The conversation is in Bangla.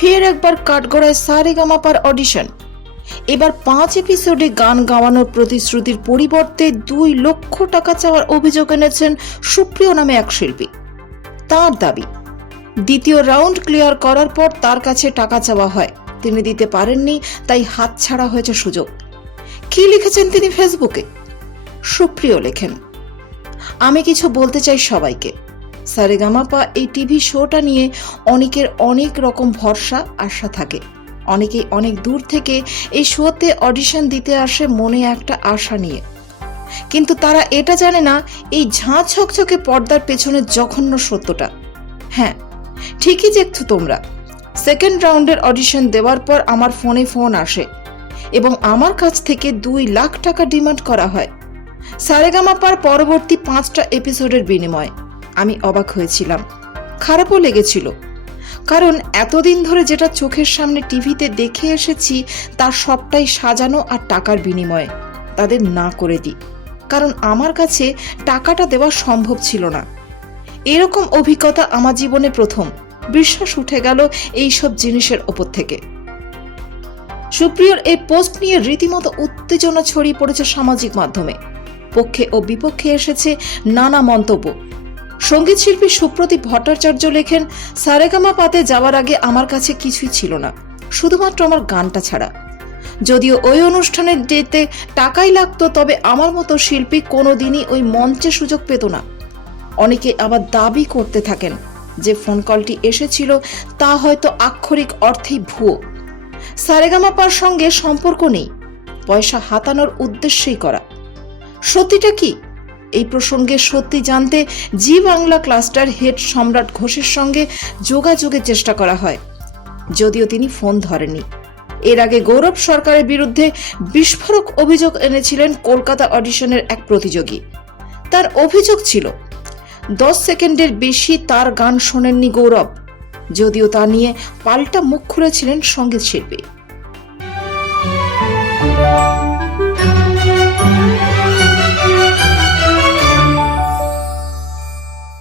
ফের একবার কাঠগড়ায় সারেগামাপার অডিশন। এবার পাঁচ এপিসোডে গান গাওয়ানোর প্রতিশ্রুতির পরিবর্তে দুই লক্ষ টাকা চাওয়ার অভিযোগ এনেছেন সুপ্রিয় নামে এক শিল্পী। তার দাবি, দ্বিতীয় রাউন্ড ক্লিয়ার করার পর তার কাছে টাকা চাওয়া হয়। তিনি দিতে পারেননি, তাই হাত ছাড়া হয়েছে সুযোগ। কি লিখেছেন তিনি ফেসবুকে? সুপ্রিয় লেখেন, আমি কিছু বলতে চাই সবাইকে। সারেগামাপা এই টিভি শোটা নিয়ে অনেকের অনেক রকম ভরসা, আশা থাকে। অনেকেই অনেক দূর থেকে এই শোতে অডিশন দিতে আসে মনে একটা আশা নিয়ে। কিন্তু তারা এটা জানে না, এই ঝাঁ ছকছকে পর্দার পেছনে জঘন্য সত্যটা। হ্যাঁ ঠিকই দেখছ তোমরা। সেকেন্ড রাউন্ডের অডিশন দেওয়ার পর আমার ফোনে ফোন আসে এবং আমার কাছ থেকে দুই লাখ টাকা ডিমান্ড করা হয়। সারেগামাপার পরবর্তী পাঁচটা এপিসোডের বিনিময়ে। অবাক হয়েছিলাম। খারাপও লেগেছিল। কারণ এতদিন ধরে যেটা চোখের সামনে টিভিতে দেখে এসেছি, তার সবটাই সাজানো আর টাকার বিনিময়ে। তাদের না করে দিই। কারণ আমার কাছে টাকাটা দেওয়া সম্ভব ছিল না। এরকম অভিজ্ঞতা আমার জীবনে প্রথম। বিশ্বাস উঠে গেল এইসব জিনিসের ওপর থেকে। সুপ্রিয়র এই পোস্ট নিয়ে রীতিমতো উত্তেজনা ছড়িয়ে পড়েছে সামাজিক মাধ্যমে। পক্ষে ও বিপক্ষে এসেছে নানা মন্তব্য। সংগীত শিল্পী সুপ্রদীপ ভট্টাচার্য লেখেন, সারেগামা পাতে যাওয়ার আগে আমার কাছে কিছুই ছিল না, শুধুমাত্র আমার গানটা ছাড়া। যদিও ওই অনুষ্ঠানের যেতে টাকাই লাগতো, তবে আমার মতো শিল্পী কোনোদিনই ওই মঞ্চে সুযোগ পেত না। অনেকে আবার দাবি করতে থাকেন যে ফোন কলটি এসেছিল তা হয়তো আক্ষরিক অর্থেই ভুয়ো। সারেগামাপার সঙ্গে সম্পর্ক নেই, পয়সা হাতানোর উদ্দেশ্যেই করা। সত্যিটা কি? এই প্রসঙ্গে সত্যি জানতে জি বাংলা ক্লাস্টার হেড সম্রাট ঘোষের সঙ্গে যোগাযোগের চেষ্টা করা হয়। যদিও তিনি ফোন ধরেননি। এর আগে গৌরব সরকারের বিরুদ্ধে বিস্ফোরক অভিযোগ এনেছিলেন কলকাতা অডিশনের এক প্রতিযোগী। তার অভিযোগ ছিল, দশ সেকেন্ডের বেশি তার গান শোনেননি গৌরব। যদিও তা নিয়ে পাল্টা মুখ খুলেছিলেন সংগীত শিল্পী।